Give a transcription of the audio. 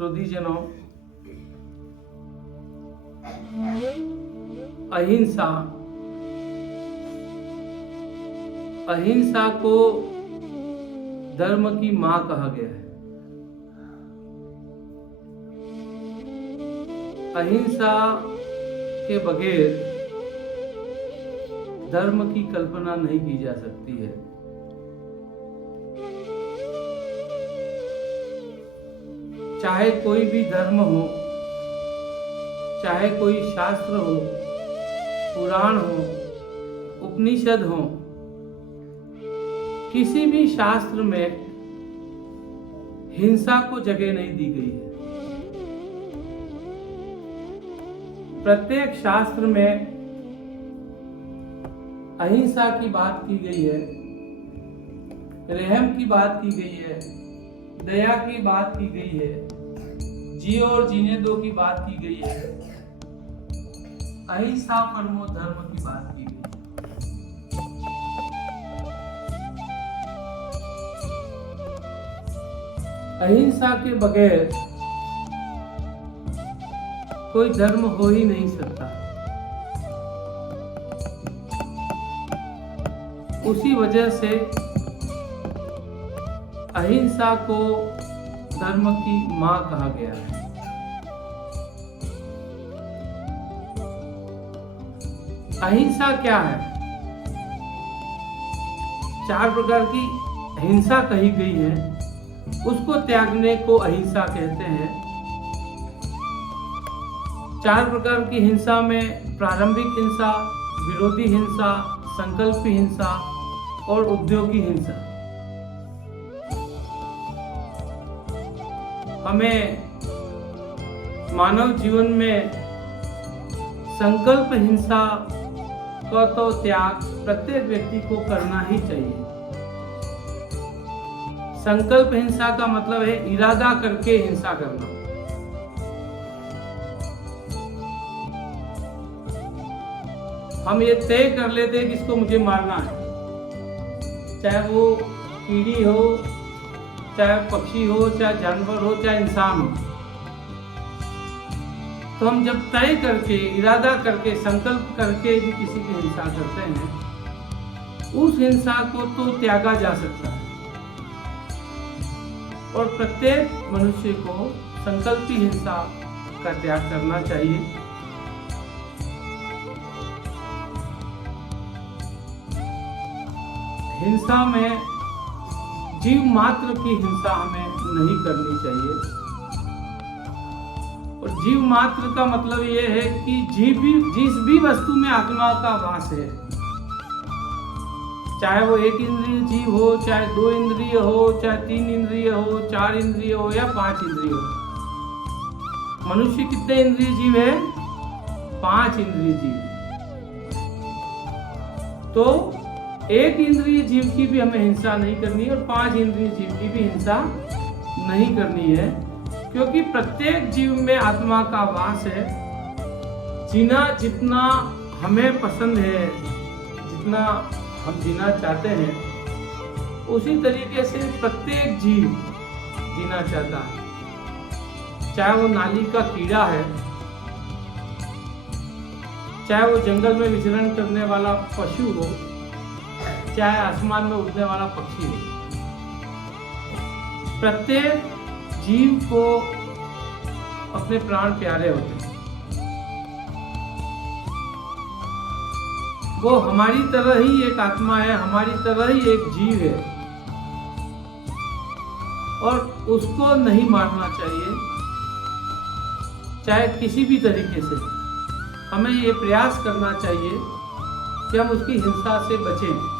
श्रोताजनों, अहिंसा अहिंसा को धर्म की मां कहा गया है। अहिंसा के बगैर धर्म की कल्पना नहीं की जा सकती है। चाहे कोई भी धर्म हो, चाहे कोई शास्त्र हो, पुराण हो, उपनिषद हो, किसी भी शास्त्र में हिंसा को जगह नहीं दी गई है। प्रत्येक शास्त्र में अहिंसा की बात की गई है, रहम की बात की गई है, दया की बात की गई है, जियो और जीने दो की बात की गई है, अहिंसा परमो धर्म की बात की गई है। अहिंसा के बगैर कोई धर्म हो ही नहीं सकता। उसी वजह से अहिंसा को धर्म की मां कहा गया है। अहिंसा क्या है? 4 प्रकार की हिंसा कही गई है, उसको त्यागने को अहिंसा कहते हैं। 4 प्रकार की हिंसा में प्रारंभिक हिंसा, विरोधी हिंसा, संकल्पी हिंसा और उद्योगी हिंसा। हमें मानव जीवन में संकल्प हिंसा का तो त्याग प्रत्येक व्यक्ति को करना ही चाहिए। संकल्प हिंसा का मतलब है इरादा करके हिंसा करना। हम ये तय कर लेते हैं कि इसको मुझे मारना है, चाहे वो कीड़ी हो, चाहे पक्षी हो, चाहे जानवर हो, चाहे इंसान हो। तो हम जब तय करके, इरादा करके, संकल्प करके भी किसी की हिंसा करते हैं, उस हिंसा को तो त्यागा जा सकता है। और प्रत्येक मनुष्य को संकल्पी हिंसा का त्याग करना चाहिए। हिंसा में जीव मात्र की हिंसा हमें नहीं करनी चाहिए। और जीव मात्र का मतलब यह है कि जिस भी वस्तु में आत्मा का वास है, चाहे वो 1 इंद्रिय जीव हो, चाहे 2 इंद्रिय हो, चाहे 3 इंद्रिय हो, 4 इंद्रिय हो या 5 इंद्रिय हो। मनुष्य कितने इंद्रिय जीव है? 5 इंद्रिय जीव। तो 1 इंद्रिय जीव की भी हमें हिंसा नहीं करनी है और 5 इंद्रिय जीव की भी हिंसा नहीं करनी है, क्योंकि प्रत्येक जीव में आत्मा का वास है। जीना जितना हमें पसंद है, जितना हम जीना चाहते हैं, उसी तरीके से प्रत्येक जीव जीना चाहता है। चाहे वो नाली का कीड़ा है, चाहे वो जंगल में विचरण करने वाला पशु हो, चाहे आसमान में उड़ने वाला पक्षी हो, प्रत्येक जीव को अपने प्राण प्यारे होते हैं। वो हमारी तरह ही एक आत्मा है, हमारी तरह ही एक जीव है, और उसको नहीं मारना चाहिए, चाहे किसी भी तरीके से। हमें ये प्रयास करना चाहिए कि हम उसकी हिंसा से बचें।